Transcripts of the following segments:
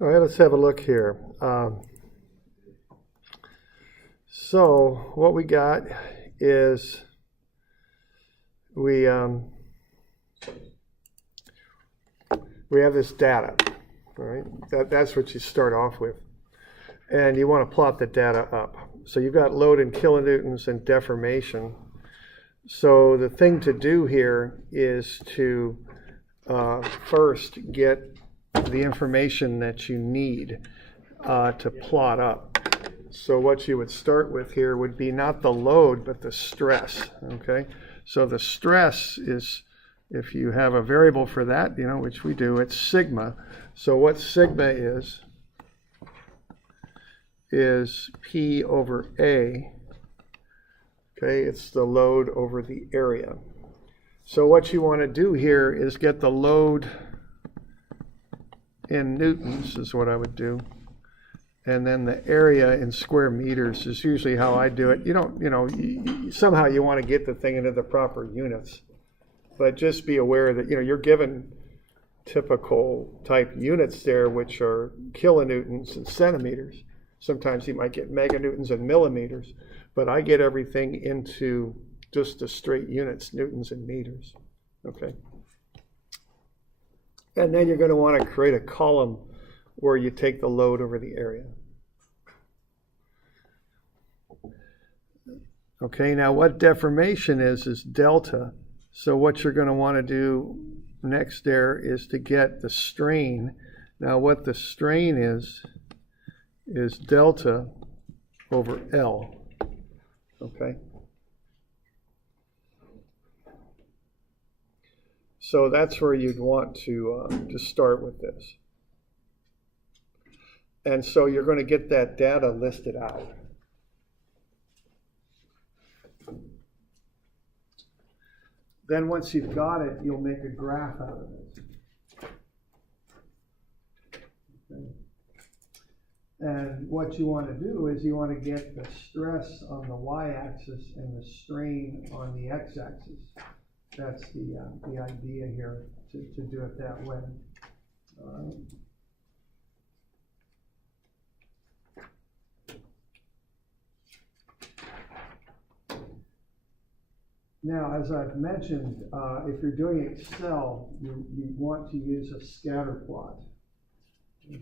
All right, let's have a look here. So what we got is we have this data, all right? That's what you start off with. And you want to plot the data up. So you've got load in kilonewtons and deformation. So the thing to do here is to first get the information that you need to plot up. So what you would start with here would be not the load, but the stress, okay? So the stress is, if you have a variable for that, which we do, it's sigma. So what sigma is P over A, okay? It's the load over the area. So what you want to do here is get the load in newtons is what I would do. And then the area in square meters is usually how I do it. You don't, somehow you want to get the thing into the proper units. But just be aware that, you're given typical type units there, which are kilonewtons and centimeters. Sometimes you might get meganewtons and millimeters. But I get everything into just the straight units, newtons and meters. Okay. And then you're going to want to create a column where you take the load over the area. Okay, now what deformation is delta. So what you're going to want to do next there is to get the strain. Now what the strain is delta over L. Okay. So that's where you'd want to start with this. And so you're going to get that data listed out. Then once you've got it, you'll make a graph out of it. Okay. And what you want to do is you want to get the stress on the y-axis and the strain on the x-axis. That's the idea here, to do it that way. All right. Now, as I've mentioned, if you're doing Excel, you want to use a scatter plot.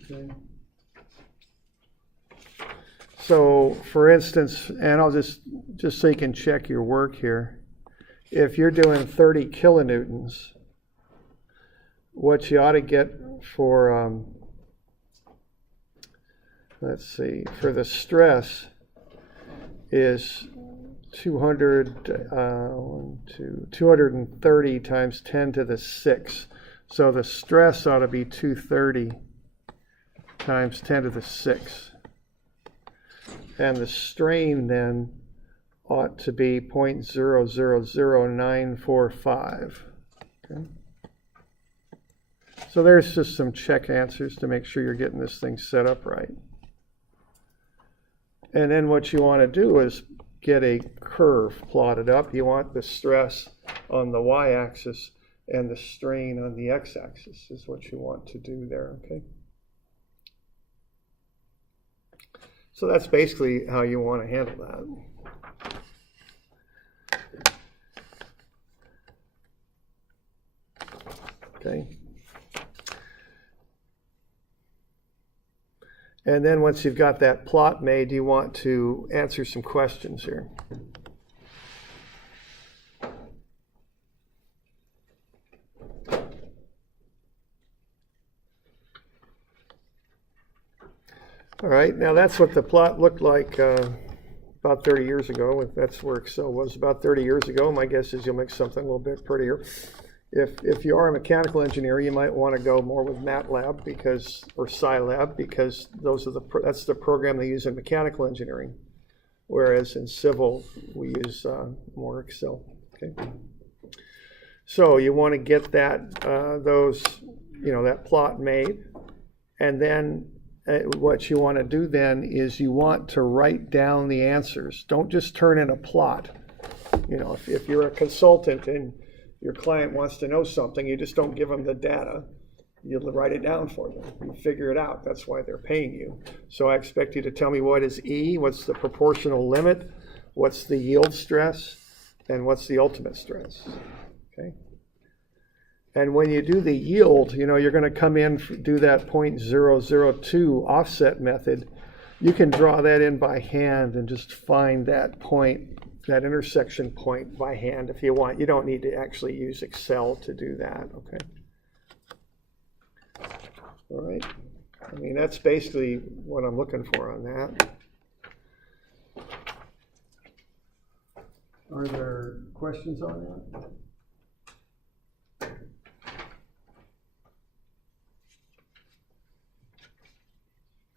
Okay. So, for instance, and I'll just so you can check your work here. If you're doing 30 kilonewtons, what you ought to get for, let's see, for the stress is 230 times 10 to the 6. So the stress ought to be 230 times 10 to the 6. And the strain then ought to be 0.000945. Okay. So there's just some check answers to make sure you're getting this thing set up right. And then what you want to do is get a curve plotted up. You want the stress on the y-axis and the strain on the x-axis is what you want to do there, okay? So that's basically how you want to handle that. Okay. And then once you've got that plot made, you want to answer some questions here. All right, now that's what the plot looked like about 30 years ago. That's where Excel was about 30 years ago. My guess is you'll make something a little bit prettier. If you are a mechanical engineer, you might want to go more with MATLAB or Scilab because that's the program they use in mechanical engineering, whereas in civil we use more Excel. Okay. So you want to get that that plot made, and then what you want to do then is you want to write down the answers. Don't just turn in a plot. If you're a consultant and your client wants to know something, you just don't give them the data. You write it down for them. You figure it out. That's why they're paying you. So I expect you to tell me what is E, what's the proportional limit, what's the yield stress, and what's the ultimate stress. Okay. And when you do the yield, you're going to come in, do that 0.002 offset method. You can draw that in by hand and just find that point, that intersection point by hand if you want. You don't need to actually use Excel to do that, okay? All right. I mean, that's basically what I'm looking for on that. Are there questions on that?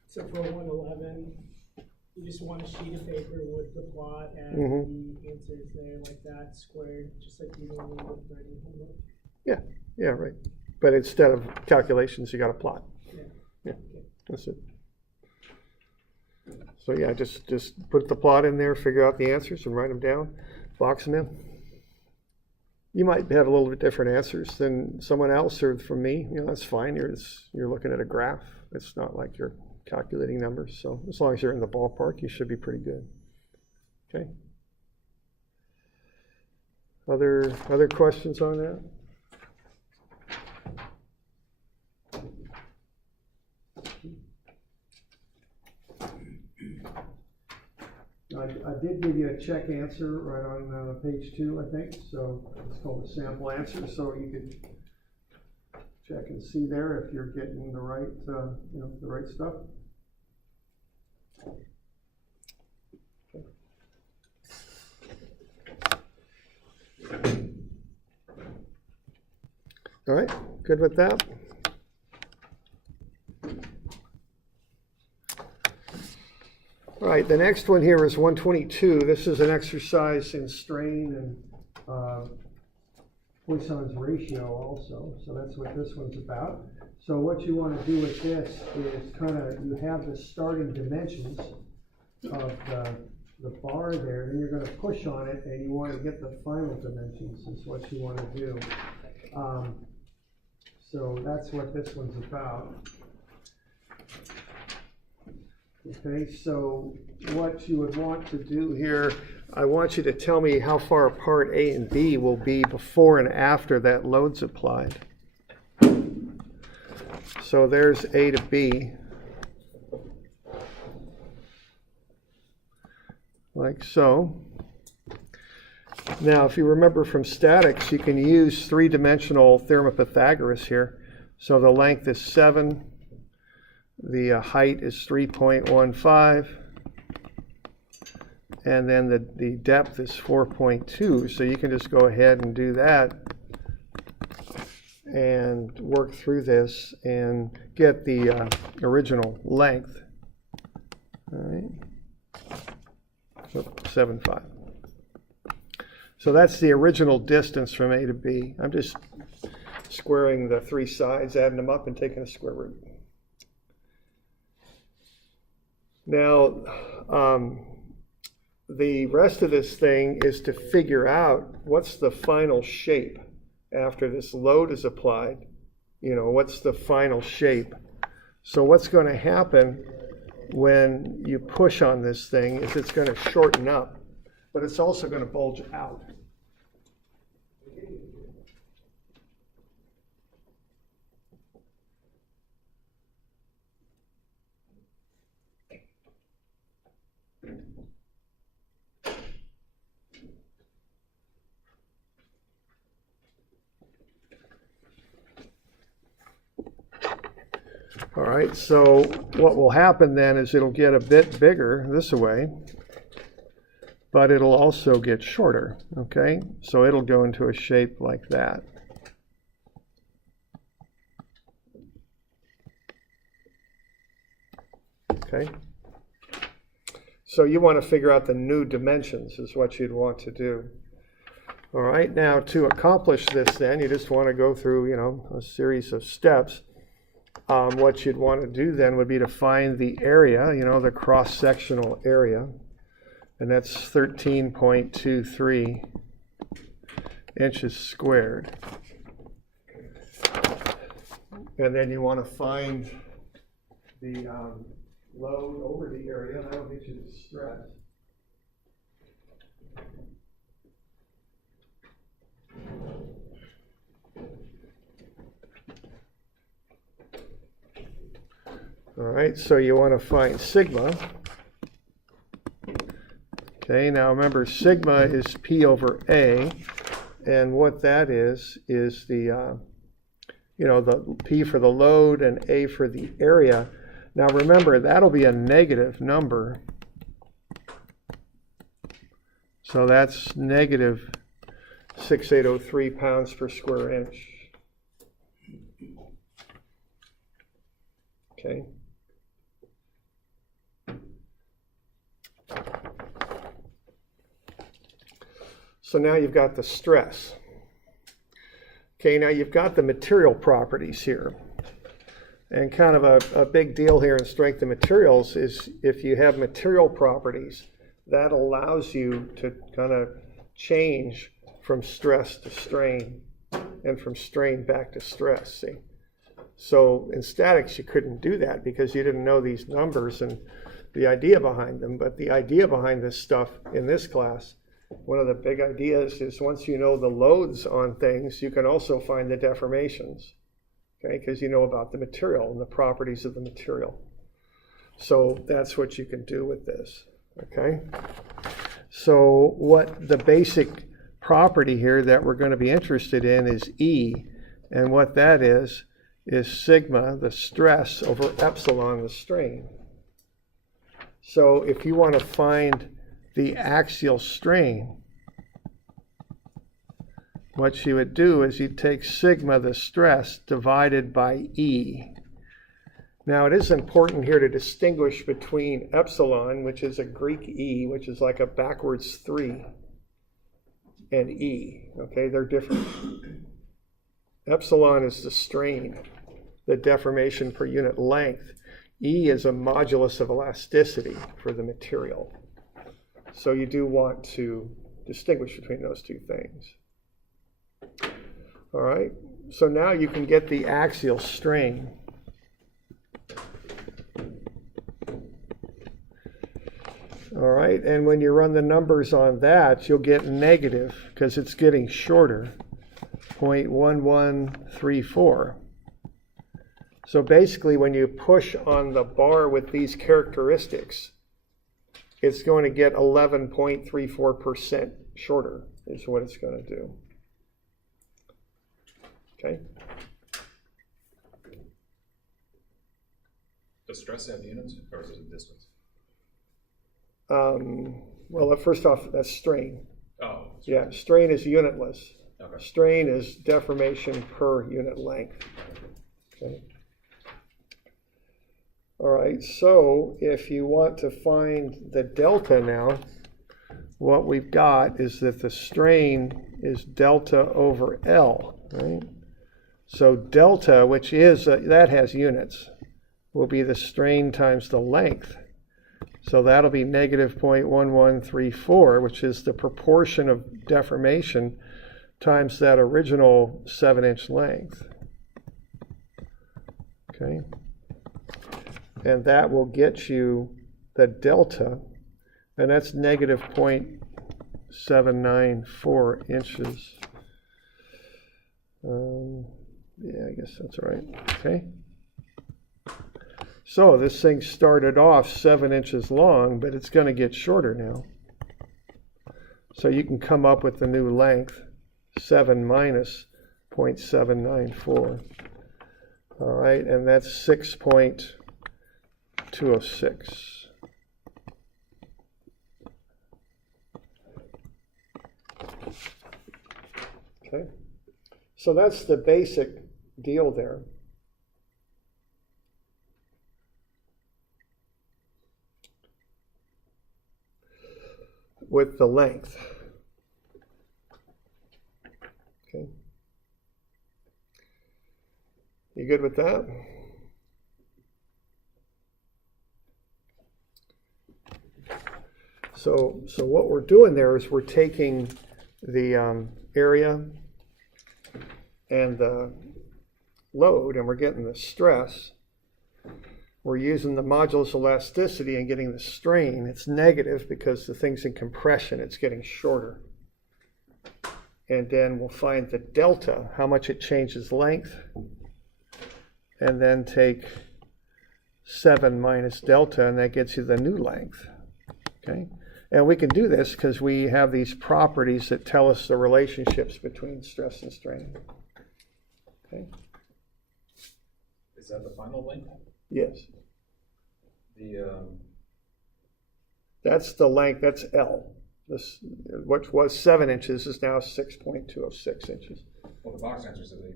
So for 111, you just want a sheet of paper with the plot and the answers there like that, squared, just like you normally would for any homework? Yeah, right. But instead of calculations, you got a plot. Yeah, that's it. So yeah, just put the plot in there, figure out the answers and write them down, box them in. You might have a little bit different answers than someone else or from me. That's fine. You're looking at a graph. It's not like you're calculating numbers. So as long as you're in the ballpark, you should be pretty good. Okay. Other questions on that? I did give you a check answer right on page 2, I think. So it's called a sample answer. So you could check and see there if you're getting the right, the right stuff. Okay. All right, good with that? All right, the next one here is 122. This is an exercise in strain and Poisson's ratio also. So that's what this one's about. So what you want to do with this is you have the starting dimensions of the bar there, then you're going to push on it and you want to get the final dimensions is what you want to do. So that's what this one's about. Okay, so what you would want to do here, I want you to tell me how far apart A and B will be before and after that load's applied. So there's A to B, like so. Now, if you remember from statics, you can use three-dimensional Theorem of Pythagoras here. So the length is 7. The height is 3.15, and then the depth is 4.2. So you can just go ahead and do that and work through this and get the original length. All right, so 7.5. So that's the original distance from A to B. I'm just squaring the three sides, adding them up, and taking a square root. Now, the rest of this thing is to figure out what's the final shape after this load is applied. What's the final shape? So what's going to happen when you push on this thing is it's going to shorten up, but it's also going to bulge out. All right, so what will happen then is it'll get a bit bigger this way, but it'll also get shorter, okay? So it'll go into a shape like that. Okay? So you want to figure out the new dimensions is what you'd want to do. All right, now to accomplish this then, you just want to go through, a series of steps. What you'd want to do then would be to find the area, the cross-sectional area, and that's 13.23 inches squared. And then you want to find the load over the area, and that'll get you the stress. All right, so you want to find sigma. Okay, now remember sigma is P over A, and what that is the, the P for the load and A for the area. Now remember, that'll be a negative number. So that's negative 6,803 pounds per square inch. Okay. So now you've got the stress. Okay, now you've got the material properties here. And kind of a big deal here in strength of materials is if you have material properties, that allows you to kind of change from stress to strain and from strain back to stress, see? So in statics, you couldn't do that because you didn't know these numbers and the idea behind them. But the idea behind this stuff in this class, one of the big ideas is once you know the loads on things, you can also find the deformations, okay, because you know about the material and the properties of the material. So that's what you can do with this, okay? So what the basic property here that we're going to be interested in is E, and what that is sigma, the stress, over epsilon, the strain. So if you want to find the axial strain, what you would do is you'd take sigma, the stress, divided by E. Now it is important here to distinguish between epsilon, which is a Greek E, which is like a backwards 3, and E. Okay, they're different. Epsilon is the strain, the deformation per unit length. E is a modulus of elasticity for the material. So you do want to distinguish between those two things. All right, so now you can get the axial strain. All right, and when you run the numbers on that, you'll get negative because it's getting shorter, 0.1134. So basically, when you push on the bar with these characteristics, it's going to get 11.34% shorter is what it's going to do. Okay. Does stress have units, or is it distance? Well, first off, that's strain. Oh. Yeah, strain is unitless. Okay. Strain is deformation per unit length. Okay. All right, so if you want to find the delta now, what we've got is that the strain is delta over L, right? So delta, which is, that has units, will be the strain times the length. So that'll be negative 0.1134, which is the proportion of deformation times that original 7-inch length. Okay. And that will get you the delta, and that's negative 0.794 inches. Yeah, I guess that's right. Okay. So this thing started off 7 inches long, but it's going to get shorter now. So you can come up with the new length, 7 minus 0.794. All right, and that's 6.206. Okay, so that's the basic deal there. With the length. Okay. You good with that? So what we're doing there is we're taking the area and the load and we're getting the stress, we're using the modulus elasticity and getting the strain. It's negative because the thing's in compression, it's getting shorter. And then we'll find the delta, how much it changes length, and then take 7 minus delta, and that gets you the new length. Okay? And we can do this because we have these properties that tell us the relationships between stress and strain. Okay? Is that the final length? Yes. That's the length, that's L. This, which was 7 inches, is now 6.206 inches. well, the box answer says 8.2.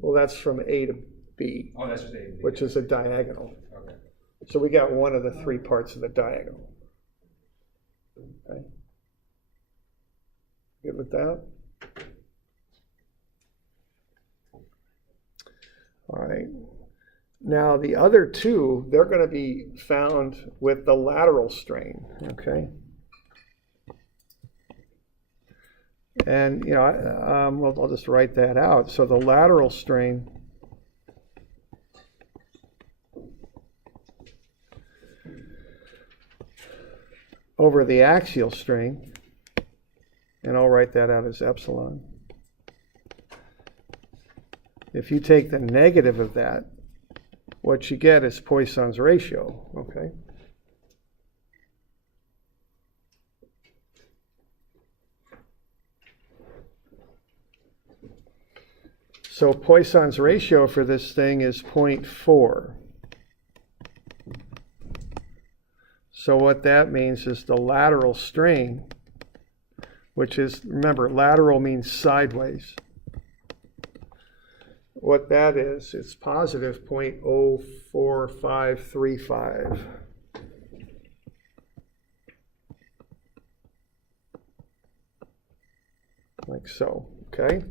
Well, that's from A to B, Oh, that's just A. and B. which is a diagonal. Okay. So we got one of the 3 parts of the diagonal. Okay. Good with that? All right. Now the other 2, they're going to be found with the lateral strain, okay? And, you know, well, I'll just write that out. So the lateral strain over the axial strain, and I'll write that out as epsilon. If you take the negative of that, what you get is Poisson's ratio, okay? So Poisson's ratio for this thing is 0.4. So what that means is the lateral strain, which is, remember, lateral means sideways. What that is, it's positive 0.04535. Like so, okay?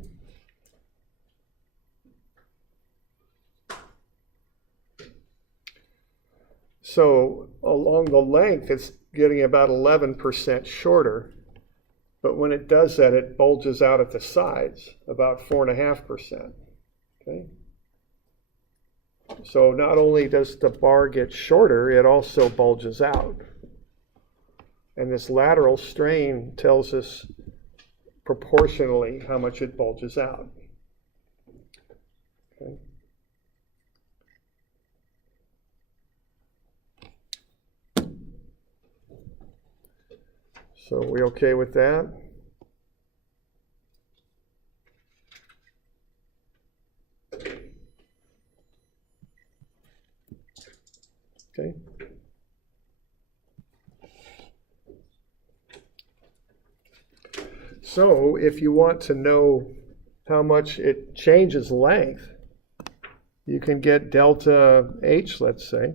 So along the length, it's getting about 11% shorter. But when it does that, it bulges out at the sides, about 4.5%. Okay? So not only does the bar get shorter, it also bulges out. And this lateral strain tells us proportionally how much it bulges out. Okay? So are we okay with that? Okay. So if you want to know how much it changes length, you can get delta H, let's say.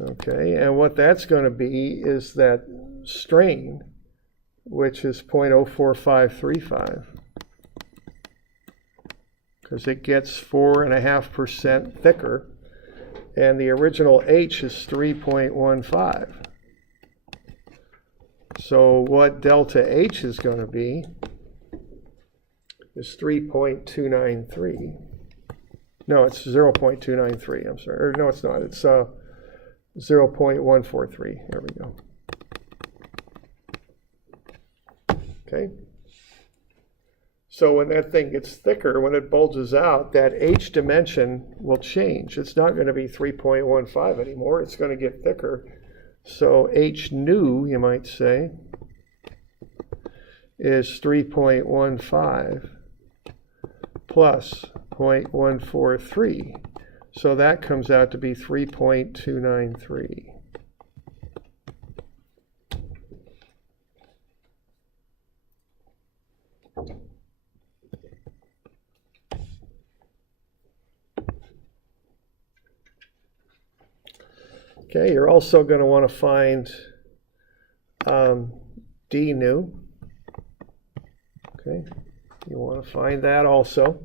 Okay, and what that's going to be is that strain, which is 0.04535, because it gets 4.5% thicker, and the original H is 3.15. So what delta H is going to be is 3.293. No, it's 0.293, I'm sorry. Or no, it's not. It's 0.143. There we go. Okay. So when that thing gets thicker, when it bulges out, that H dimension will change. It's not going to be 3.15 anymore. It's going to get thicker. So H nu, you might say, is 3.15 plus 0.143. So that comes out to be 3.293. Okay, you're also going to want to find d nu. Okay, you want to find that also.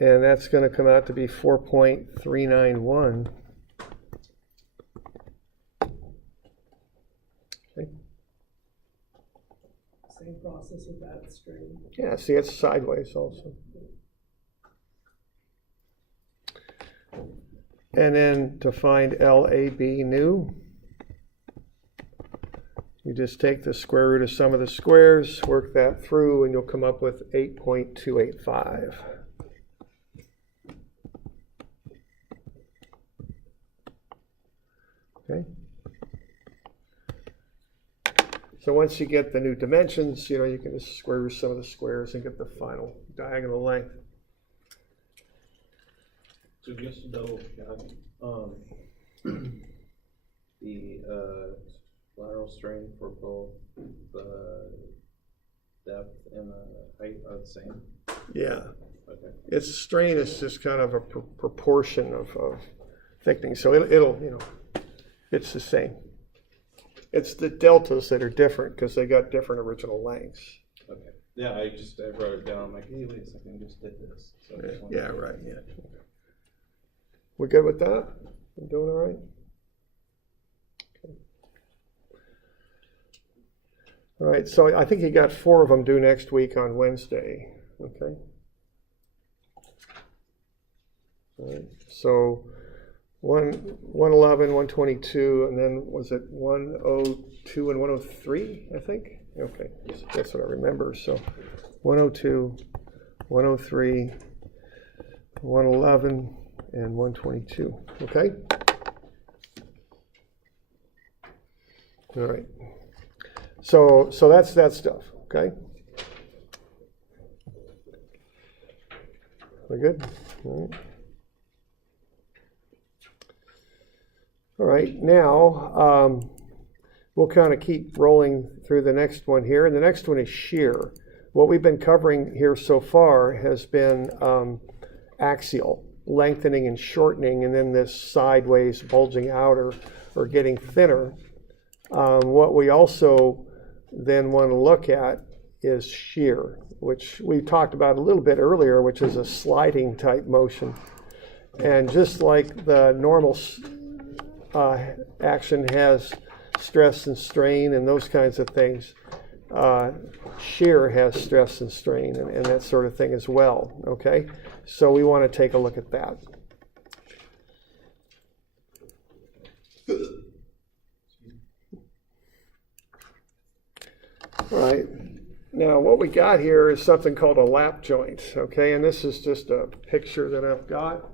And that's going to come out to be 4.391. Okay. Same process with that strain. Yeah, see, it's sideways also. And then to find LAB new, you just take the square root of sum of the squares, work that through, and you'll come up with 8.285. Okay. So once you get the new dimensions, you know, you can just square root some of the squares and get the final diagonal length. So just to double check, the lateral strain for both the depth and the height are the same? Yeah. Okay. Its strain is just kind of a proportion of thickening. So it'll, you know, it's the same. It's the deltas that are different because they got different original lengths. Okay. Yeah, I wrote it down. I'm like, hey, wait a second, I just did this. So I just wanted Yeah, to- right, yeah. We good with that? I'm doing all right? Okay. All right, so I think you got 4 of them due next week on Wednesday, okay? All right, so 111, 122, and then was it 102 and 103, I think? Okay, that's what I remember. So 102, 103, 111, and 122, okay? All right, so that's that stuff, okay? We're good? All right. All right, now we'll kind of keep rolling through the next one here, and the next one is shear. What we've been covering here so far has been axial, lengthening and shortening, and then this sideways bulging out or getting thinner. What we also then want to look at is shear, which we talked about a little bit earlier, which is a sliding type motion. And just like the normal action has stress and strain and those kinds of things, shear has stress and strain and that sort of thing as well, okay? So we want to take a look at that. All right, now what we got here is something called a lap joint, okay? And this is just a picture that I've got.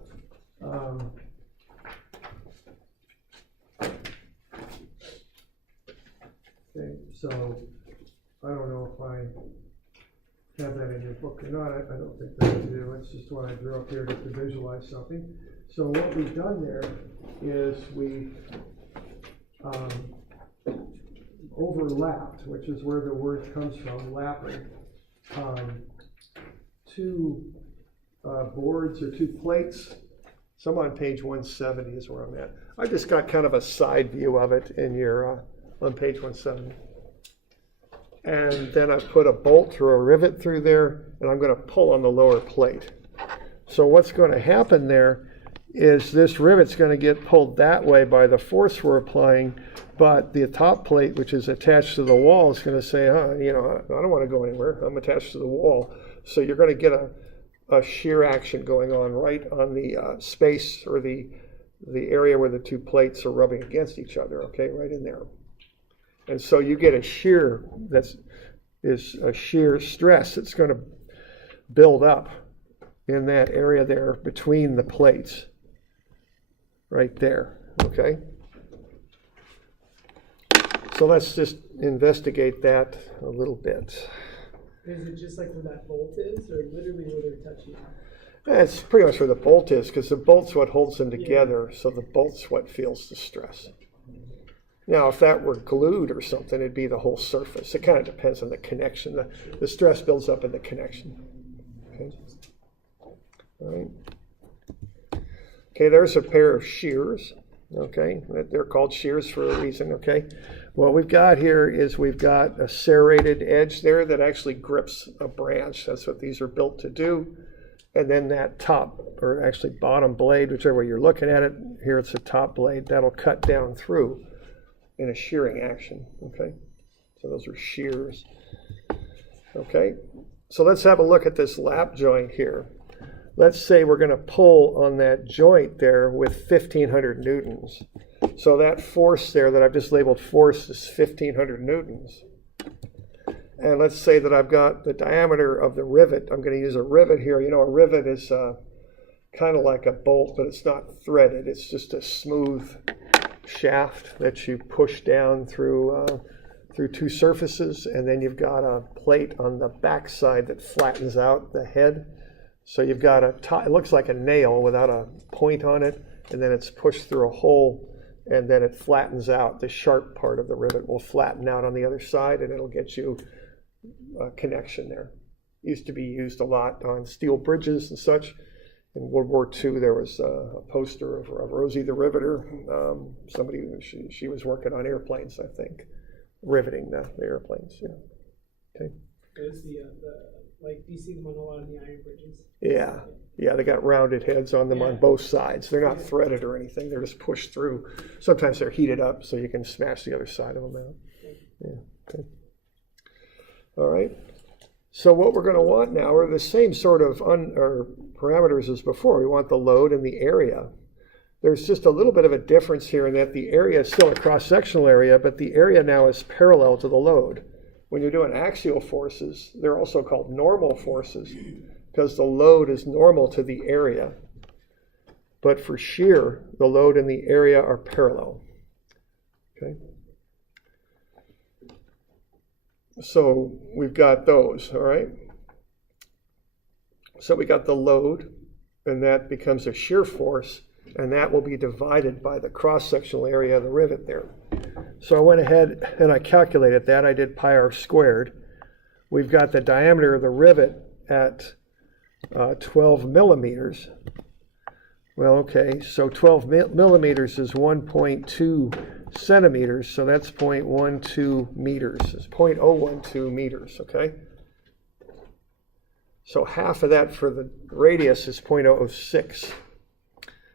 Okay, so I don't know if I have that in your book or not. I don't think that I do. It's just what I drew up here just to visualize something. So what we've done there is we've overlapped, which is where the word comes from, lapping, two boards or two plates. Some on page 170 is where I'm at. I just got kind of a side view of it in your on page 170. And then I put a bolt or a rivet through there, and I'm going to pull on the lower plate. So what's going to happen there is this rivet's going to get pulled that way by the force we're applying, but the top plate, which is attached to the wall, is going to say, you know, I don't want to go anywhere. I'm attached to the wall. So you're going to get a shear action going on right on the space or the area where the two plates are rubbing against each other, okay, right in there. And so you get a shear is a shear stress that's going to build up in that area there between the plates, right there, okay? So let's just investigate that a little bit. Is it just like where that bolt is, or literally where they're touching? That's pretty much where the bolt is, because the bolt's what holds them together, so the bolt's what feels the stress. Now, if that were glued or something, it'd be the whole surface. It kind of depends on the connection. The stress builds up in the connection. Okay. All right. Okay, there's a pair of shears. Okay, they're called shears for a reason. Okay. What we've got here is we've got a serrated edge there that actually grips a branch. That's what these are built to do. And then that top, or actually bottom blade, whichever way you're looking at it, here it's the top blade, that'll cut down through in a shearing action, okay? So those are shears. Okay, so let's have a look at this lap joint here. let's say we're going to pull on that joint there with 1,500 newtons. So that force there that I've just labeled force is 1,500 newtons. And let's say that I've got the diameter of the rivet. I'm going to use a rivet here. You know, a rivet is kind of like a bolt, but it's not threaded. It's just a smooth shaft that you push down through two surfaces, and then you've got a plate on the back side that flattens out the head. So you've got it looks like a nail without a point on it, and then it's pushed through a hole, and then it flattens out. The sharp part of the rivet will flatten out on the other side, and it'll get you a connection there. Used to be used a lot on steel bridges and such. In World War II, there was a poster of Rosie the Riveter. Somebody, she was working on airplanes, I think, riveting the airplanes. Yeah. Okay. There's like, do you see them on a lot of the iron bridges? Yeah. Yeah, they got rounded heads on them on both sides. They're not threaded or anything. They're just pushed through. Sometimes they're heated up so you can smash the other side of them out. Yeah. Okay. All right. So what we're going to want now are the same sort of parameters as before. We want the load and the area. There's just a little bit of a difference here in that the area is still a cross-sectional area, but the area now is parallel to the load. When you're doing axial forces, they're also called normal forces because the load is normal to the area. But for shear, the load and the area are parallel. Okay. So we've got those, all right? So we got the load, and that becomes a shear force, and that will be divided by the cross-sectional area of the rivet there. So I went ahead and I calculated that. I did pi r squared. We've got the diameter of the rivet at 12 millimeters. Well, okay, so 12 millimeters is 1.2 centimeters, so that's 0.12 meters. It's 0.012 meters, okay? So half of that for the radius is 0.006.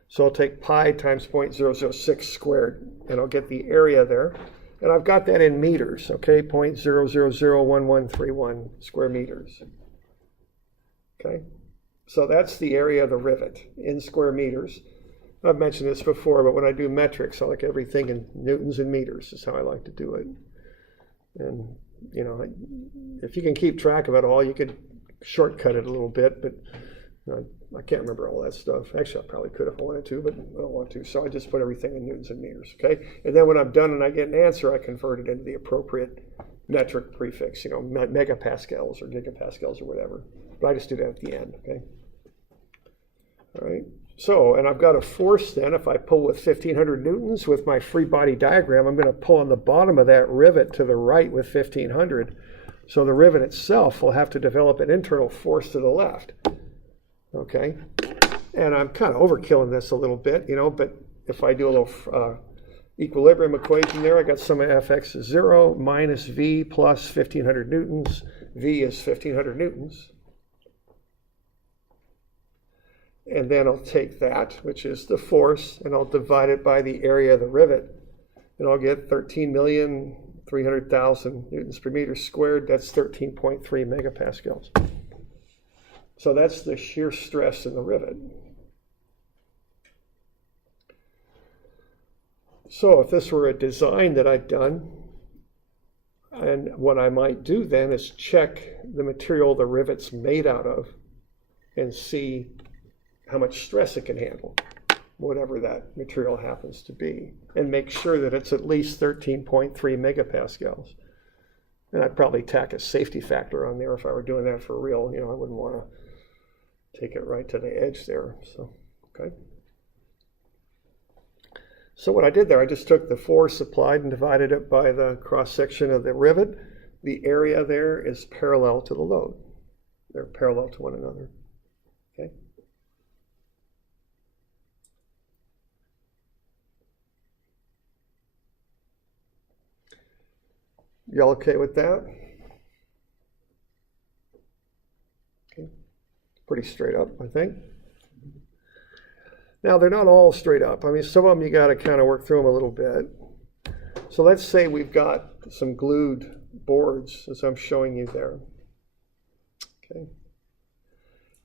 So I'll take pi times 0.006 squared, and I'll get the area there. And I've got that in meters, okay? 0.0001131 square meters. Okay? So that's the area of the rivet in square meters. I've mentioned this before, but when I do metrics, I like everything in newtons and meters is how I like to do it. And, you know, if you can keep track of it all, you could shortcut it a little bit, but I can't remember all that stuff. Actually, I probably could if I wanted to, but I don't want to. So I just put everything in newtons and meters, okay? And then when I'm done and I get an answer, I convert it into the appropriate metric prefix, you know, megapascals or gigapascals or whatever. But I just do that at the end, okay? All right. So, and I've got a force then. If I pull with 1,500 newtons with my free body diagram, I'm going to pull on the bottom of that rivet to the right with 1,500. So the rivet itself will have to develop an internal force to the left. Okay. And I'm kind of overkilling this a little bit, you know, but if I do a little equilibrium equation there, I got sum of fx is 0 minus v plus 1,500 newtons. V is 1,500 newtons. And then I'll take that, which is the force, and I'll divide it by the area of the rivet. And I'll get 13,300,000 newtons per meter squared. That's 13.3 megapascals. So that's the shear stress in the rivet. So if this were a design that I'd done, and what I might do then is check the material the rivet's made out of and see how much stress it can handle, whatever that material happens to be, and make sure that it's at least 13.3 megapascals. And I'd probably tack a safety factor on there if I were doing that for real. You know, I wouldn't want to take it right to the edge there. So, okay. So what I did there, I just took the force applied and divided it by the cross-section of the rivet. The area there is parallel to the load. They're parallel to one another. Okay. Y'all okay with that? Okay. Pretty straight up, I think. Now, they're not all straight up. I mean, some of them you got to kind of work through them a little bit. So let's say we've got some glued boards, as I'm showing you there. Okay.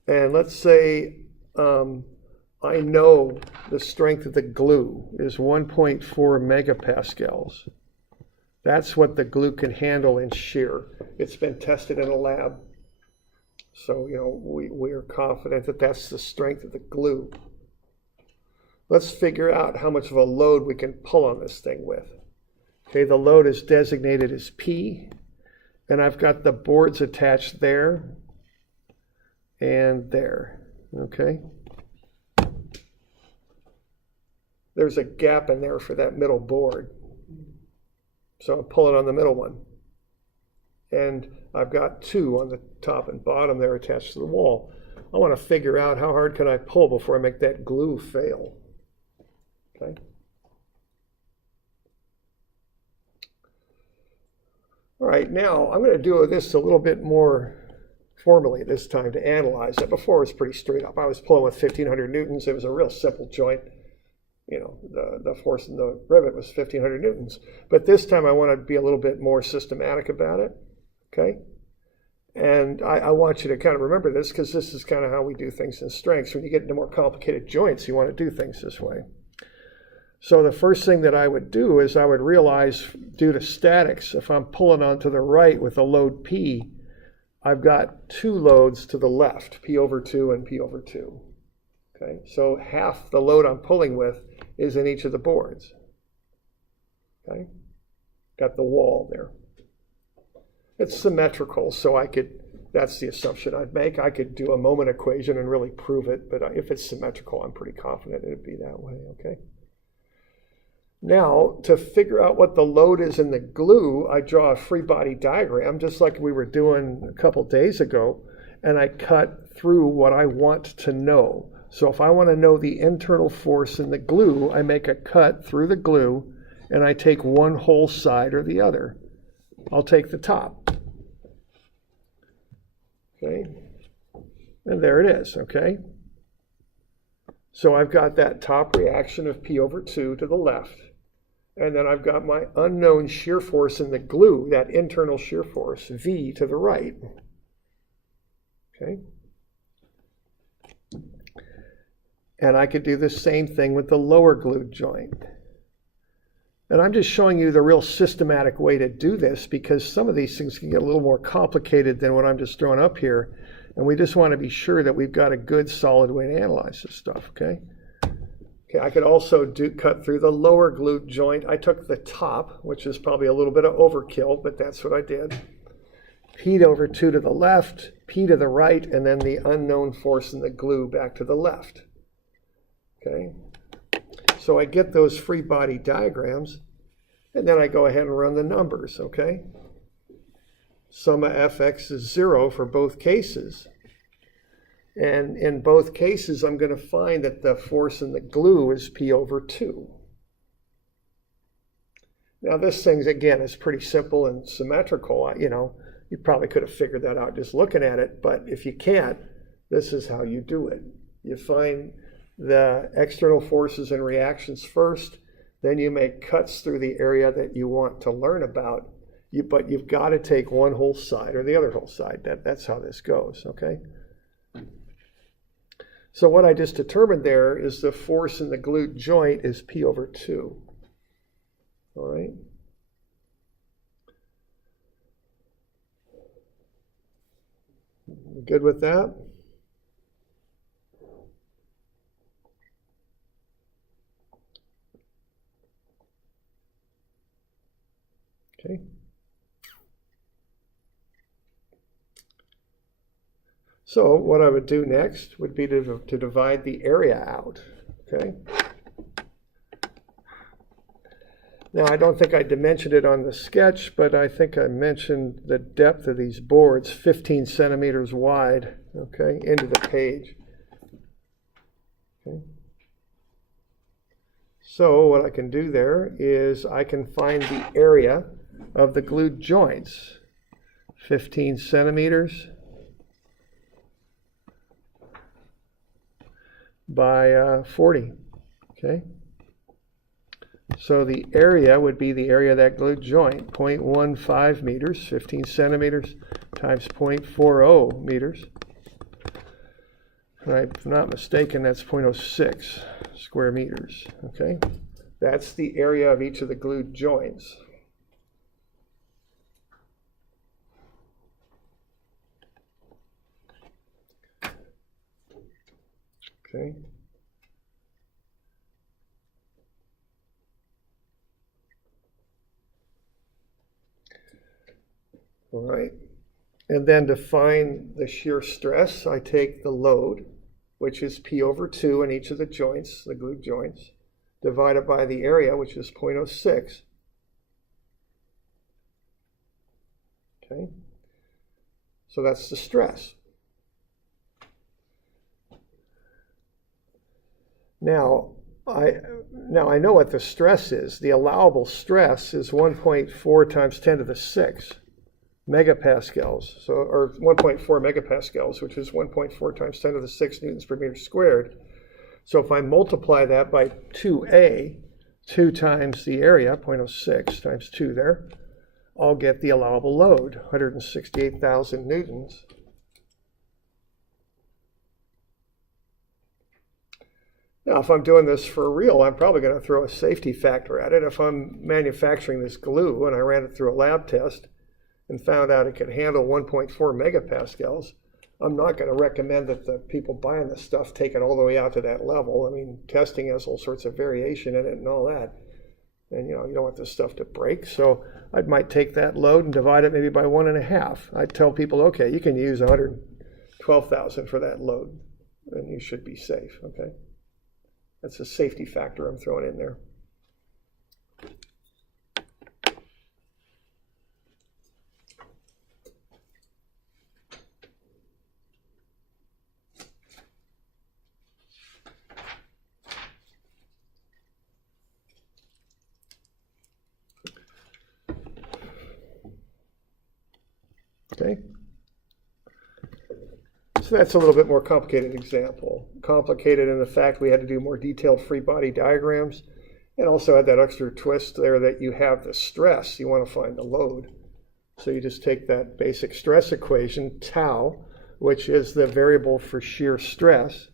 And let's say I know the strength of the glue is 1.4 megapascals. That's what the glue can handle in shear. It's been tested in a lab. So, we're confident that that's the strength of the glue. Let's figure out how much of a load we can pull on this thing with. Okay, the load is designated as P, and I've got the boards attached there and there, okay? There's a gap in there for that middle board. So I'm pulling on the middle one. And I've got 2 on the top and bottom there attached to the wall. I want to figure out how hard can I pull before I make that glue fail. Okay. All right, now I'm going to do this a little bit more formally this time to analyze it. Before it was pretty straight up. I was pulling with 1,500 newtons. It was a real simple joint. The force in the rivet was 1,500 newtons. But this time I want to be a little bit more systematic about it, okay? And I want you to kind of remember this because this is kind of how we do things in strengths. When you get into more complicated joints, you want to do things this way. So the first thing that I would do is I would realize, due to statics, if I'm pulling onto the right with a load P, I've got 2 loads to the left, P over 2 and P over 2. Okay, so half the load I'm pulling with is in each of the boards. Okay, got the wall there. It's symmetrical, so that's the assumption I'd make. I could do a moment equation and really prove it, but if it's symmetrical, I'm pretty confident it'd be that way, okay? Now, to figure out what the load is in the glue, I draw a Freebody diagram, just like we were doing a couple days ago, and I cut through what I want to know. So if I want to know the internal force in the glue, I make a cut through the glue, and I take one whole side or the other. I'll take the top. Okay, and there it is, okay? So I've got that top reaction of P over 2 to the left, and then I've got my unknown shear force in the glue, that internal shear force, V, to the right. Okay? And I could do the same thing with the lower glute joint. And I'm just showing you the real systematic way to do this because some of these things can get a little more complicated than what I'm just throwing up here. And we just want to be sure that we've got a good, solid way to analyze this stuff, okay? Okay, I could also cut through the lower glute joint. I took the top, which is probably a little bit of overkill, but that's what I did. P over 2 to the left, P to the right, and then the unknown force in the glue back to the left. Okay, so I get those free body diagrams, and then I go ahead and run the numbers, okay? Sum of fx is 0 for both cases. And in both cases, I'm going to find that the force in the glue is P over 2. Now this thing, again, is pretty simple and symmetrical. You probably could have figured that out just looking at it, but if you can't, this is how you do it. You find the external forces and reactions first, then you make cuts through the area that you want to learn about, but you've got to take one whole side or the other whole side. That's how this goes, okay? So what I just determined there is the force in the glute joint is P over 2, all right? Good with that? Okay. So what I would do next would be to divide the area out, okay? Now, I don't think I dimensioned it on the sketch, but I think I mentioned the depth of these boards, 15 centimeters wide, okay, into the page. Okay. So what I can do there is I can find the area of the glute joints, 15 centimeters by 40, okay? So the area would be the area of that glute joint, 0.15 meters, 15 centimeters times 0.40 meters. If I'm not mistaken, that's 0.06 square meters, okay? That's the area of each of the glute joints. Okay. All right. And then to find the shear stress, I take the load, which is P over 2 in each of the joints, the glute joints, divided by the area, which is 0.06. Okay. So that's the stress. Now I know what the stress is. The allowable stress is 1.4 times 10 to the 6 megapascals, so, or 1.4 megapascals, which is 1.4 times 10 to the 6 newtons per meter squared. So if I multiply that by 2a, 2 times the area, 0.06 times 2 there, I'll get the allowable load, 168,000 newtons. Now, if I'm doing this for real, I'm probably going to throw a safety factor at it. If I'm manufacturing this glue and I ran it through a lab test and found out it could handle 1.4 megapascals, I'm not going to recommend that the people buying this stuff take it all the way out to that level. I mean, testing has all sorts of variation in it and all that. And, you don't want this stuff to break. So I might take that load and divide it maybe by 1.5. I'd tell people, okay, you can use 112,000 for that load, and you should be safe, okay? That's a safety factor I'm throwing in there. Okay. So that's a little bit more complicated example. Complicated in the fact we had to do more detailed free body diagrams, and also had that extra twist there that you have the stress. You want to find the load. So you just take that basic stress equation, tau, which is the variable for shear stress.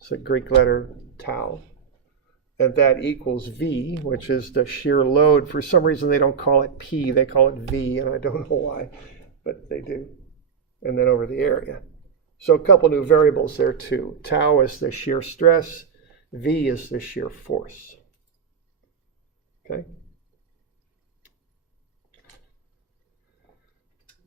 It's a Greek letter tau. And that equals V, which is the shear load. For some reason they don't call it P, they call it V, and I don't know why, but they do. And then over the area. So a couple new variables there too. Tau is the shear stress, V is the shear force. Okay?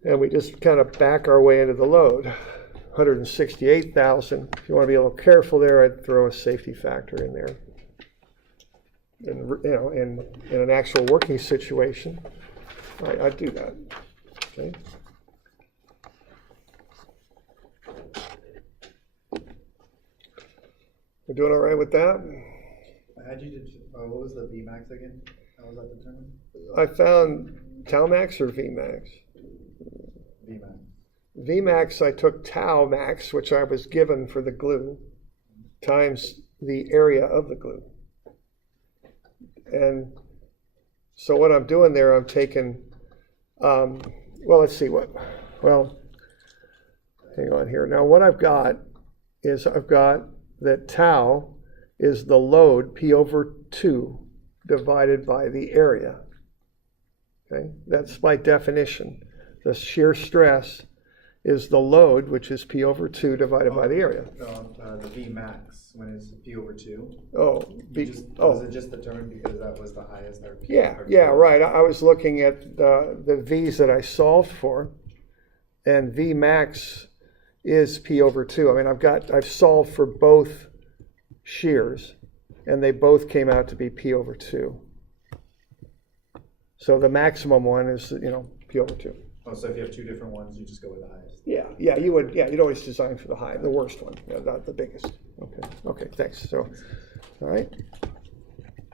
And we just kind of back our way into the load. 168,000. If you want to be a little careful there, I'd throw a safety factor in there. In an actual working situation, I'd do that. Okay. We're doing all right with that? How'd you what was the Vmax again? How was that determined? I found tau max or Vmax? Vmax. Vmax, I took tau max, which I was given for the glue, times the area of the glue. And so what I'm doing there, I'm taking, well, let's see what, well, hang on here. Now what I've got is I've got that tau is the load, P over 2, divided by the area. Okay, that's by definition. The shear stress is the load, which is P over 2 divided by the area. The Vmax, when it's P over 2. Oh, Was it just determined because that was the highest? Or P yeah, right. I was looking at the V's that I solved for, and Vmax is P over 2. I mean, I've solved for both shears, and they both came out to be P over 2. So the maximum one is, P over 2. Oh, so if you have two different ones, you just go with the highest. Yeah, you would. Yeah, you'd always design for the worst one, not the biggest. Okay, thanks. So, all right.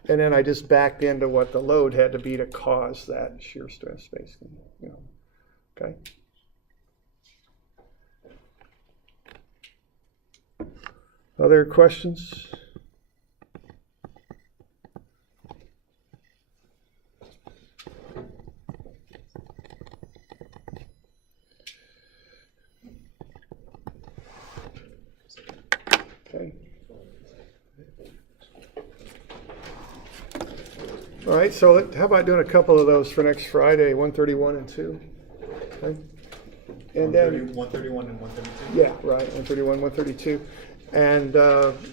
And then I just backed into what the load had to be to cause that shear stress, basically. Okay. Other questions? All right, so how about doing a couple of those for next Friday, 131 and 2? Okay. And then, 131 and 132? yeah, right, 131, 132. And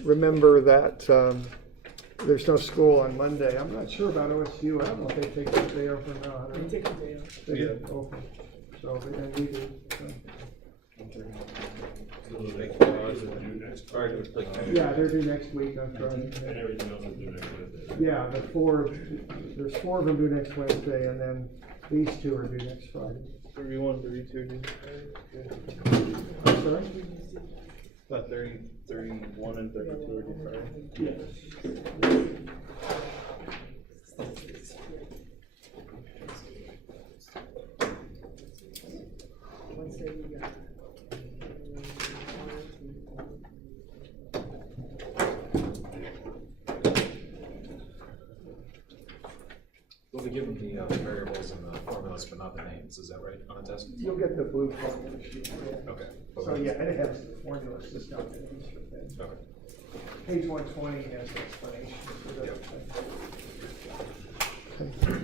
remember that there's no school on Monday. I'm not sure about OSU. I don't know if they take that day off or not. We take a day off. They do? Okay. So, and we do. So. Yeah, they're due next week on Friday. And everything else is due next Wednesday. Yeah, there's 4 of them due next Wednesday, and then these 2 are due next Friday. 31, 32, I'm sorry? about 30, 31 and 32 are due Friday. Wednesday we got. We'll be given the variables and the formulas, but not the names, is that right, on a test? You'll get the blue formula sheet. Yeah. Okay. So yeah, and it has the formulas, just not the names for things. Okay. Page 120 has an explanation for Yep. that.